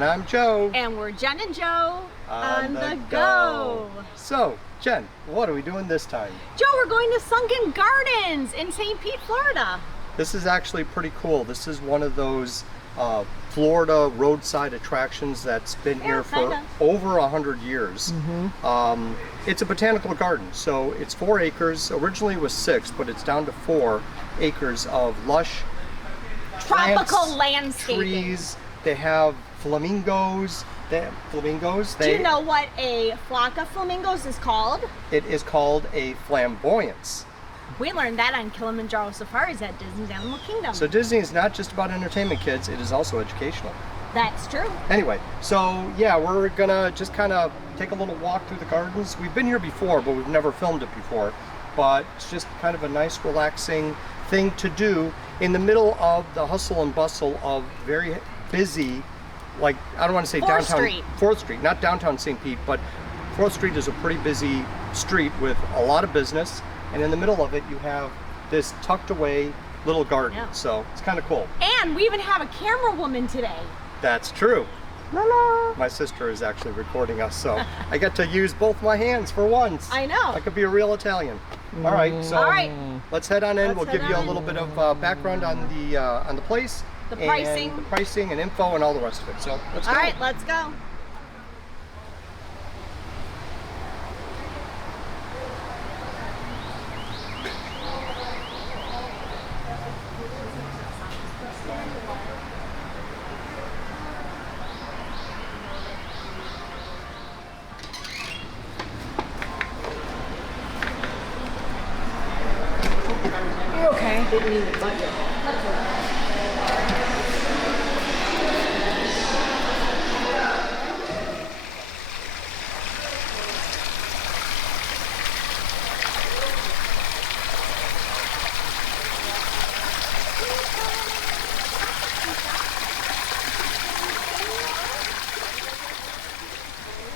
And I'm Joe. And we're Jen and Joe on the go. So, Jen, what are we doing this time? Joe, we're going to Sunken Gardens in St. Pete, Florida. This is actually pretty cool. This is one of those Florida roadside attractions that's been here for over 100 years. It's a botanical garden, so it's 4 acres. Originally it was 6, but it's down to 4 acres of lush tropical landscaping. Trees. They have flamingos. Do you know what a flock of flamingos is called? It is called a flamboyance. We learned that on Kilimanjaro Safaris at Disney's Animal Kingdom. So Disney is not just about entertainment, kids. It is also educational. That's true. Anyway, so yeah, we're gonna just kind of take a little walk through the gardens. We've been here before, but we've never filmed it before. But it's just kind of a nice, relaxing thing to do in the middle of the hustle and bustle of very busy, like, I don't want to say downtown 4th Street, not downtown St. Pete, but 4th Street is a pretty busy street with a lot of business, and in the middle of it you have this tucked away little garden. So it's kind of cool. And we even have a camera woman today. That's true. Hello. My sister is actually recording us, so I get to use both my hands for once. I know. I could be a real Italian. All right, so let's head on in. We'll give you a little bit of background on the place, the pricing and info and all the rest of it. So let's go. All right, let's go. Okay. Didn't need the budget.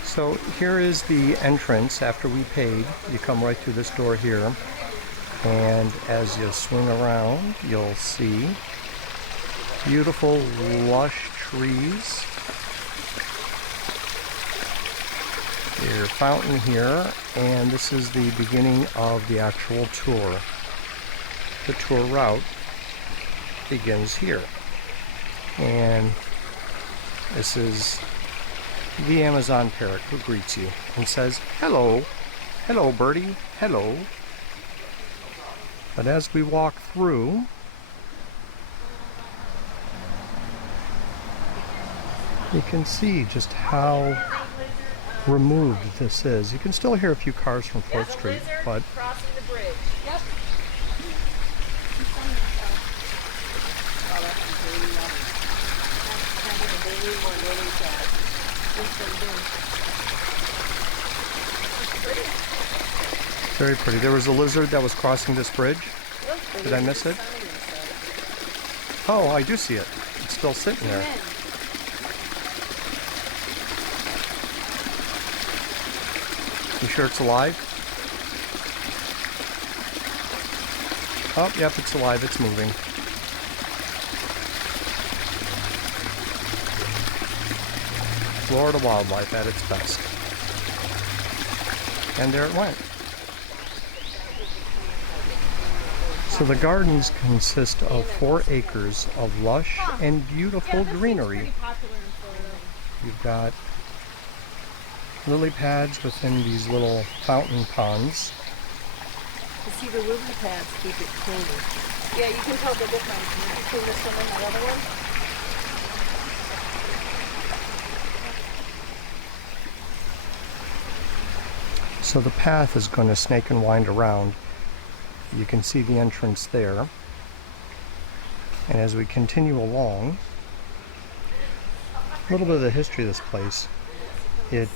So here is the entrance after we paid. You come right through this door here. And as you swing around, you'll see beautiful, lush trees. There's a fountain here, and this is the beginning of the actual tour. The tour route begins here. And this is the Amazon parrot who greets you and says, "Hello, hello birdie, hello." But as we walk through, you can see just how removed this is. You can still hear a few cars from 4th Street, but crossing the bridge. Yep. very pretty. There was a lizard that was crossing this bridge. Did I miss it? Oh, I do see it. It's still sitting there. You sure it's alive? Oh, yep, it's alive. It's moving. Florida wildlife at its best. And there it went. So the gardens consist of 4 acres of lush and beautiful greenery. You've got lily pads within these little fountain ponds. You see the lily pads keep it clean. Yeah, you can tell the difference between this one and the other one. So the path is going to snake and wind around. You can see the entrance there. And as we continue along, a little bit of the history of this place. It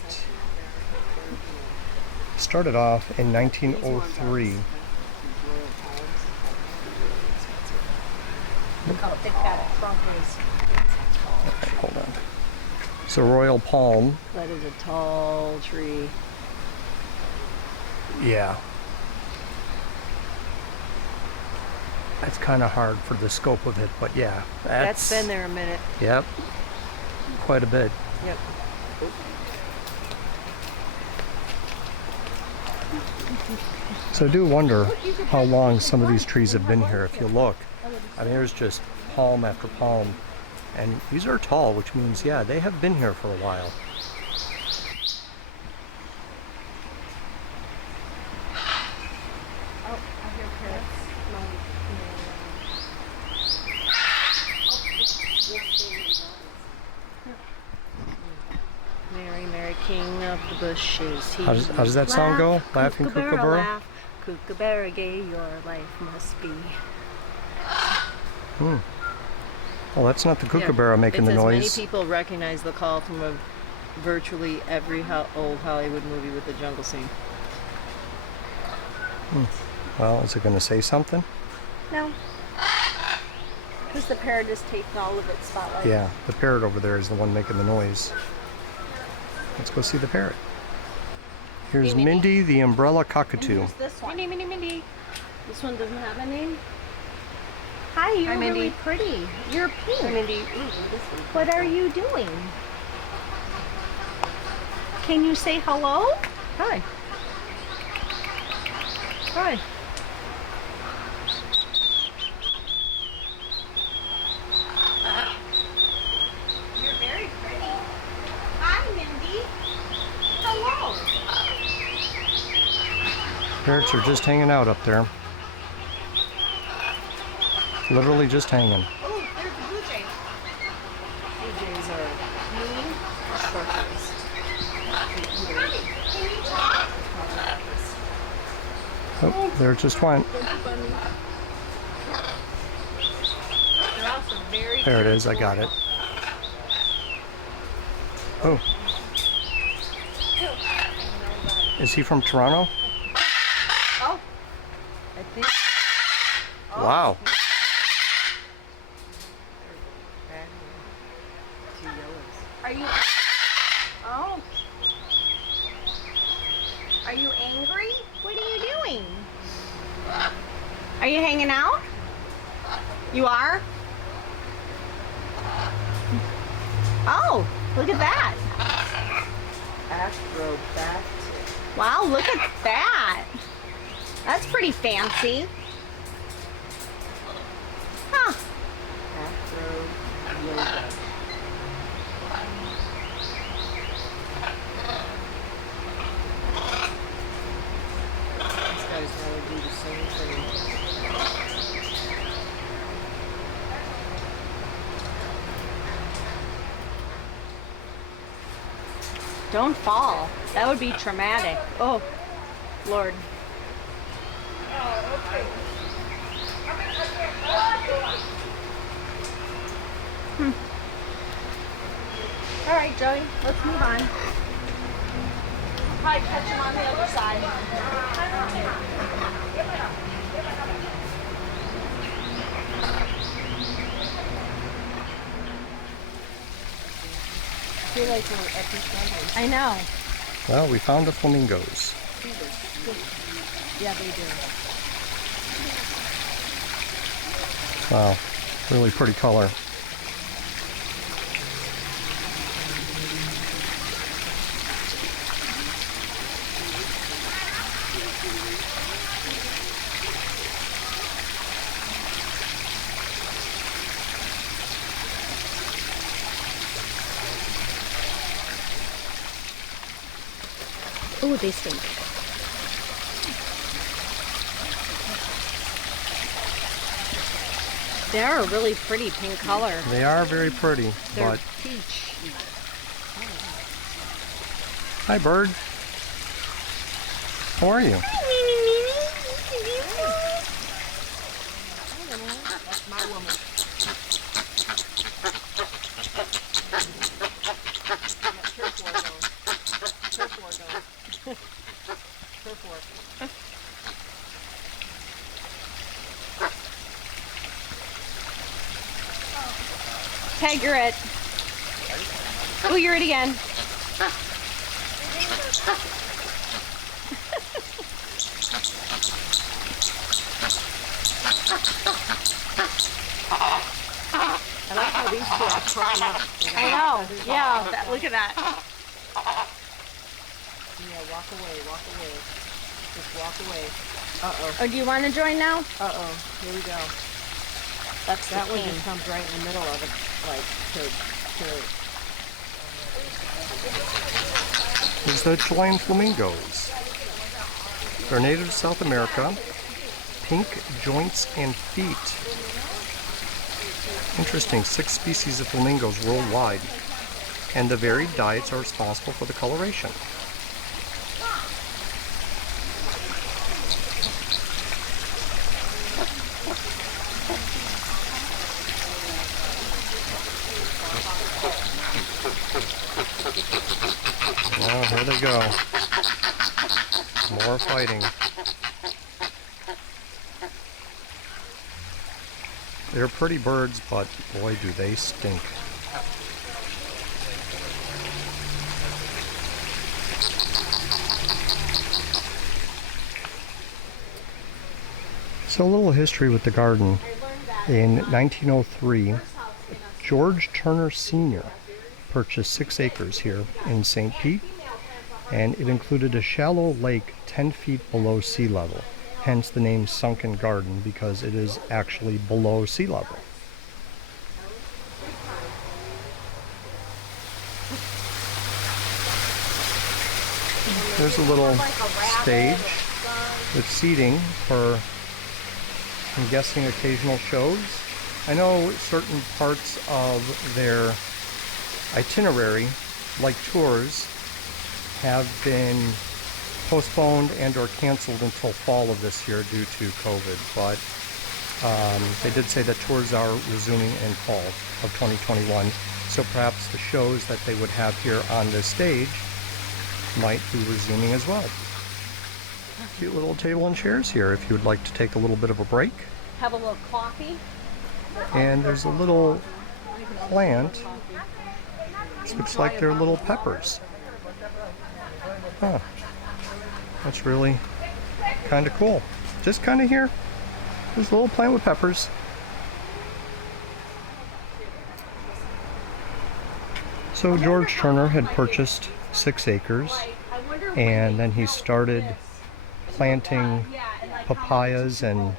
started off in 1903. Look how thick that trunk is. Okay, hold on. It's a royal palm. That is a tall tree. Yeah. That's kind of hard for the scope of it, but yeah. That's been there a minute. Yep. quite a bit. Yep. So I do wonder how long some of these trees have been here. If you look, I mean, there's just palm after palm. And these are tall, which means, yeah, they have been here for a while. Oh, I hear parrots. Mary, Mary, king of the bushes. How does that song go? Laughing Kookaburra? Laugh, Kookaburra gay, your life must be. Well, that's not the kookaburra making the noise. Many people recognize the call from virtually every old Hollywood movie with the jungle scene. Well, is it going to say something? No. Because the parrot is taking all of its spotlight. Yeah, the parrot over there is the one making the noise. Let's go see the parrot. Here's Hey, Mindy, the umbrella And cockatoo. here's this one. Mindy, Mindy, Mindy. This one doesn't have a name. Hi, you're Hi, Mindy. really pretty. You're pink. Mindy. Ooh, this one. What are you doing? Can you say hello? Hi. Hi. You're very pretty. Hi, Mindy. Hello. Parrots are just hanging out up there. Literally just hanging. Oh, there's a blue jay. Blue jays are mean scorpions. Can you talk? Oh, there it just went. They're also very There it is, I got it. Oh. Is he from Toronto? Oh, I think. Wow. Two yellows. are you? Oh. Are you angry? What are you doing? Are you hanging out? You are? Oh, look at that. Acrobatic. Wow, look at that. That's pretty fancy. Huh. Acro yoga. These guys want to do the same thing. Don't fall. That would be traumatic. Oh, Lord. All right, Joey, let's move on. Probably catch him on the other side. I feel like we're at Petersburg Florida. I know. Well, we found the flamingos. Yeah, they do. Wow, really pretty color. Ooh, they stink. They're a really pretty pink color. They are very pretty, They're but peach. hi, bird. How are you? That's my woman. Turf war going. Turf war. Peg, you're it. Oh, you're it again. I like how these two I know. Yeah, look at that. Yeah, walk away, walk away. Just walk away. Uh-oh. Oh, do you want to join now? Uh-oh. Here we go. That's That the one king. just comes right in the middle of it, like, There's the Chilean flamingos. They're native to South America. Pink joints and feet. Interesting, 6 species of flamingos worldwide. And the varied diets are responsible for the coloration. Oh, here they go. More fighting. They're pretty birds, but boy, do they stink. So a little history with the garden. In 1903, George Turner Sr. purchased 6 acres here in St. Pete, and it included a shallow lake 10 feet below sea level, hence the name Sunken Garden, because it is actually below sea level. There's a little stage with seating for, I'm guessing, occasional shows. I know certain parts of their itinerary, like tours, have been postponed and or canceled until fall of this year due to COVID, but they did say that tours are resuming in fall of 2021, so perhaps the shows that they would have here on this stage might be resuming as well. Cute little table and chairs here if you would like to take a little bit of a break. Have a little coffee. And there's a little plant. This looks like they're little peppers. Huh. That's really kind of cool. Just kind of here. There's a little plant with peppers. So George Turner had purchased 6 acres, and then he started planting papayas and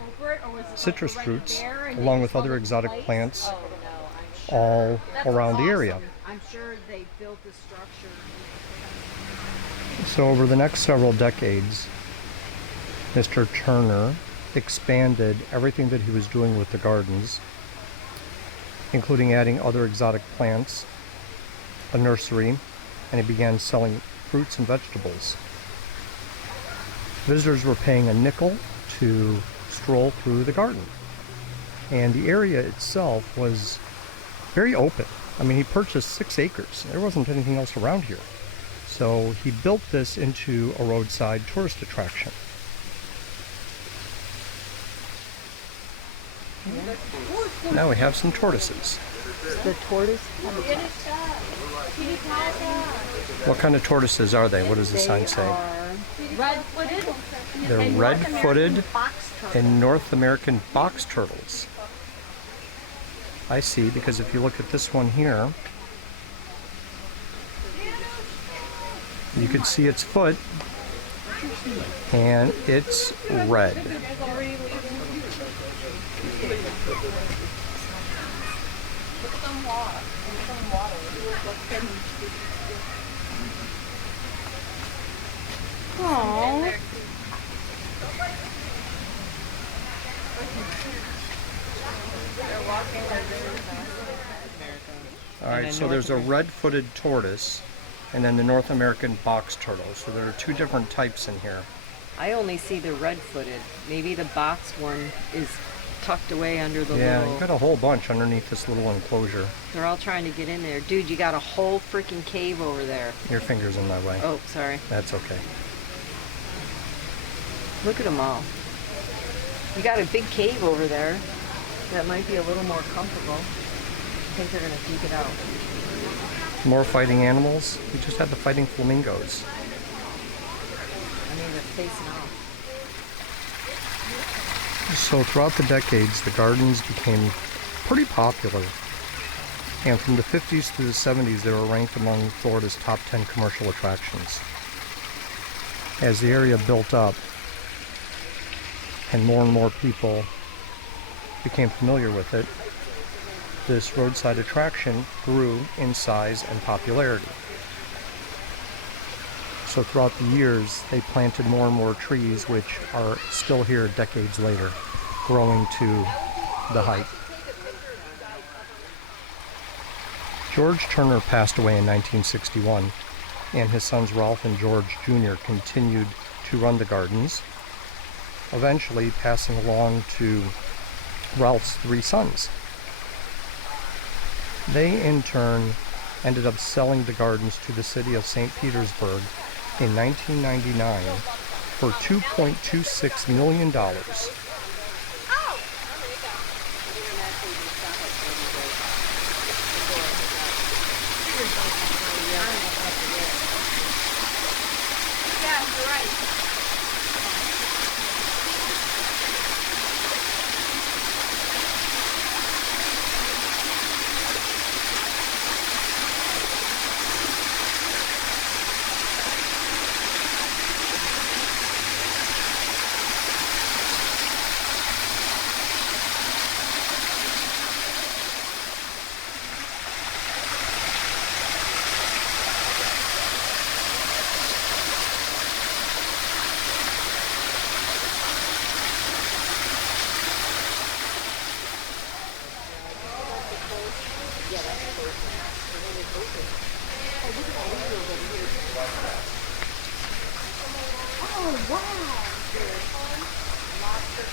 citrus fruits along with other exotic plants all around the area. I'm sure they built the structure. So over the next several decades, Mr. Turner expanded everything that he was doing with the gardens, including adding other exotic plants, a nursery, and he began selling fruits and vegetables. Visitors were paying a nickel to stroll through the garden, and the area itself was very open. I mean, he purchased 6 acres. There wasn't anything else around here. So he built this into a roadside tourist attraction. Now we have some tortoises. The tortoise? What kind of tortoises are they? What does the sign say? Red-footed. They're red-footed and North American box turtles. I see, because if you look at this one here, you can see its foot, and it's red. Aww. All right, so there's a red-footed tortoise and then the North American box turtle. So there are 2 different types in here. I only see the red-footed. Maybe the boxed one is tucked away under the Yeah, little... you got a whole bunch underneath this little enclosure. They're all trying to get in there. Dude, you got a whole freaking cave over there. Your finger's in my way. Oh, sorry. That's okay. Look at them all. You got a big cave over there that might be a little more comfortable. I think they're going to duke it out. More fighting animals. We just had the fighting flamingos. I mean, they're facing off. So throughout the decades, the gardens became pretty popular. And from the 50s to the 70s, they were ranked among Florida's top 10 commercial attractions. As the area built up and more people became familiar with it, this roadside attraction grew in size and popularity. So throughout the years, they planted more and more trees, which are still here decades later, growing to the height. George Turner passed away in 1961, and his sons Ralph and George Jr. continued to run the gardens, eventually passing along to Ralph's 3 sons. They in turn ended up selling the gardens to the city of St. Petersburg in 1999 for $2.26 million. Yeah, you're right.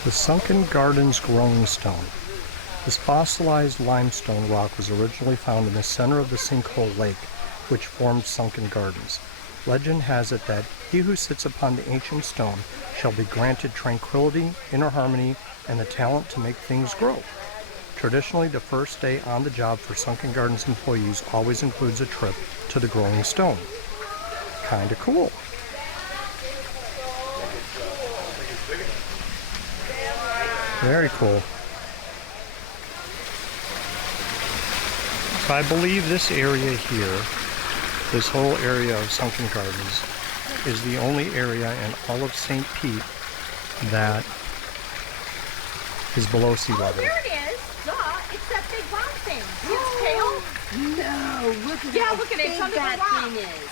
The Sunken Gardens growing stone. This fossilized limestone rock was originally found in the center of the sinkhole lake, which formed Sunken Gardens. Legend has it that he who sits upon the ancient stone shall be granted tranquility, inner harmony, and the talent to make things grow. Traditionally, the first day on the job for Sunken Gardens employees always includes a trip to the growing stone. Kinda cool. Very cool. So I believe this area here, this whole area of Sunken Gardens, is the only area in all of St. Pete that is below sea Oh, level. there it is. Duh. It's that big rock thing. See its tail? No, look at Yeah, how look at it. It's big under the that rock. thing is.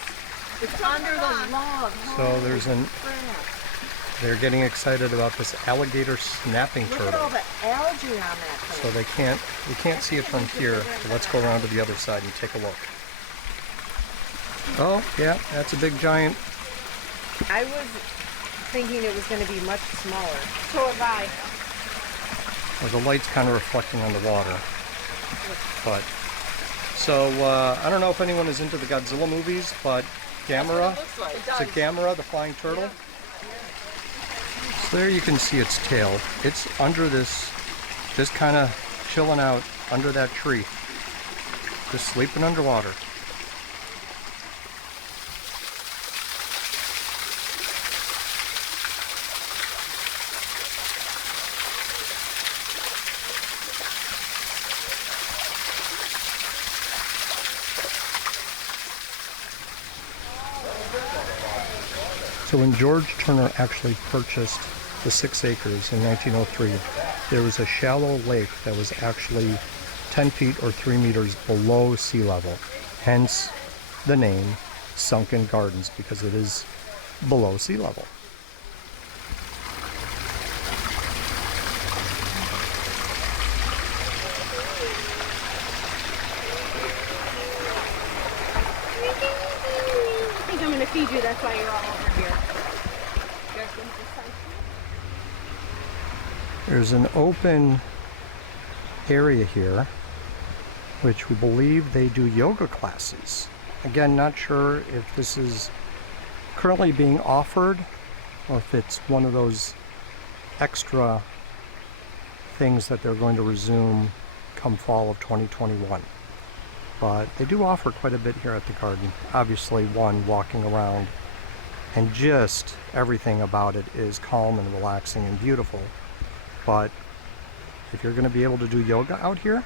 It's under the log. So there's an, they're getting excited about this alligator snapping Look at all turtle. the algae on that So thing. we can't see it from here. But let's go around to the other side and take a look. Oh, yeah, that's a big giant. I was thinking it was going to be much smaller. So have I. Well, the light's kind of reflecting on the water. But so I don't know if anyone is into the Godzilla movies, but Gamera, it's a Gamera, the flying turtle. So there you can see its tail. It's under this, just kind of chilling out under that tree, just sleeping underwater. So when George Turner actually purchased the 6 acres in 1903, there was a shallow lake that was actually 10 feet or 3 meters below sea level. Hence the name Sunken Gardens, because it is below sea level. I think I'm going to feed you. That's why you're all over here. There's an open area here, which we believe they do yoga classes. Again, not sure if this is currently being offered or if it's one of those extra things that they're going to resume come fall of 2021. But they do offer quite a bit here at the garden. Obviously, one, walking around, and just everything about it is calm and relaxing and beautiful. But if you're going to be able to do yoga out here,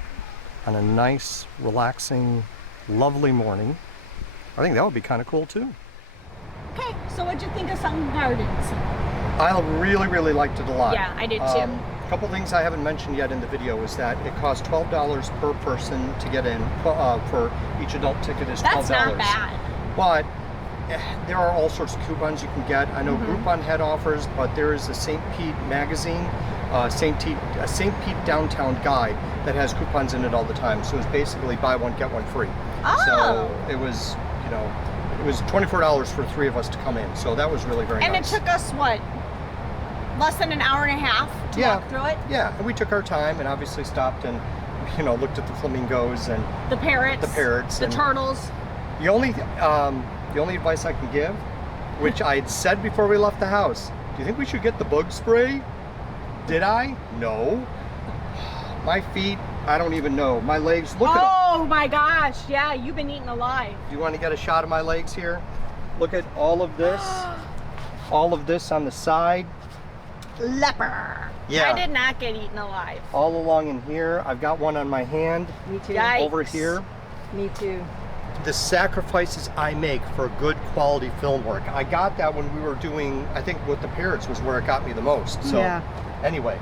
on a nice, relaxing, lovely morning. I think that would be kind of cool too. Okay, so what'd you think of Sunken Gardens? I really liked it a lot. Yeah, I did too. A couple things I haven't mentioned yet in the video is that it costs $12 per person to get in. For each adult ticket is $12. That's not bad. But there are all sorts of coupons you can get. I know Groupon had offers, but there is a St. Pete magazine, St. Pete Downtown Guide that has coupons in it all the time. So it's basically buy one, get one free. Oh. So it was, you know, it was $24 for 3 of us to come in. So that was really very nice. And it took us, what, less than an hour and a half to walk through it? Yeah, and we took our time and obviously stopped and, you know, looked at the flamingos and the parrots, the and turtles. The only advice I can give, which I had said before we left the house, do you think we should get the bug spray? Did I? No. My feet, I don't even know. My legs, look at them. Oh my gosh, yeah, you've been eaten alive. Do you want to get a shot of my legs here? Look at all of this. All of this on the side. Leper. Yeah. I did not get eaten alive. All along in here. I've got one on my hand. Me too. Yikes. Over here. Me too. The sacrifices I make for good quality film work. I got that when we were doing, I think with the parrots was where it got me the most. So anyway.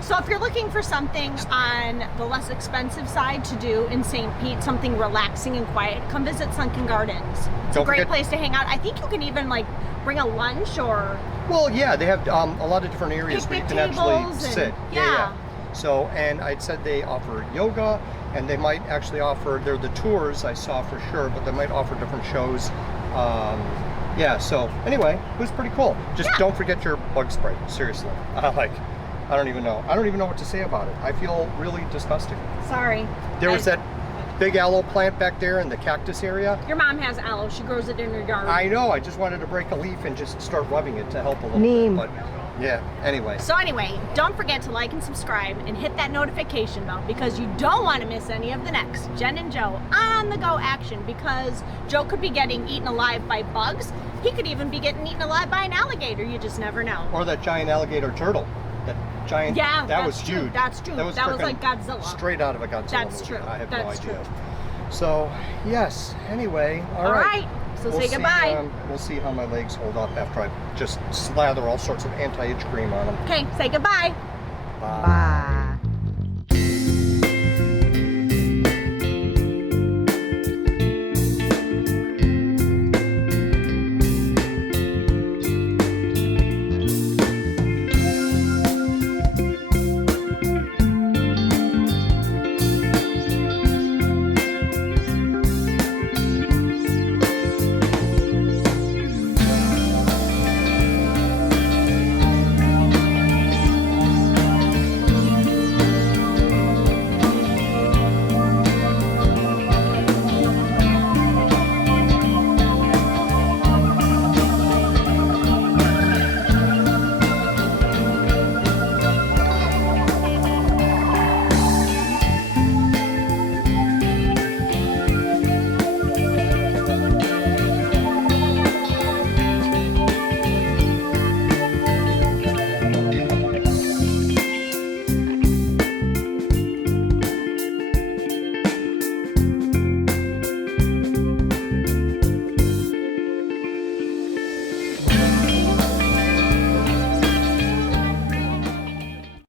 So if you're looking for something on the less expensive side to do in St. Pete, something relaxing and quiet, come visit Sunken Gardens. It's a great place to hang out. I think you can even like bring a lunch or... Well, yeah, they have a lot of different areas where you can actually sit. Yeah. So, and I'd said they offer yoga, and they might actually offer, they're the tours I saw for sure, but they might offer different shows. Yeah, so anyway, it was pretty cool. Just don't forget your bug spray, seriously. I don't even know. I don't even know what to say about it. I feel really disgusting. Sorry. There was that big aloe plant back there in the cactus area. Your mom has aloe. She grows it in her yard. I know. I just wanted to break a leaf and just start rubbing it to help a little Neem. bit. But yeah, anyway. So anyway, don't forget to like and subscribe and hit that notification bell because you don't want to miss any of the next Jen and Joe on the go action, because Joe could be getting eaten alive by bugs. He could even be getting eaten alive by an alligator. You just never know. Or that giant alligator turtle. That giant, that was huge. That's true. That was like Godzilla. Straight out of a Godzilla That's movie. true. I have That's no idea. true. So, yes, anyway, all right. So we'll say goodbye. We'll see how my legs hold up after I just slather all sorts of anti-itch cream on them. Okay, say goodbye. Bye. Bye.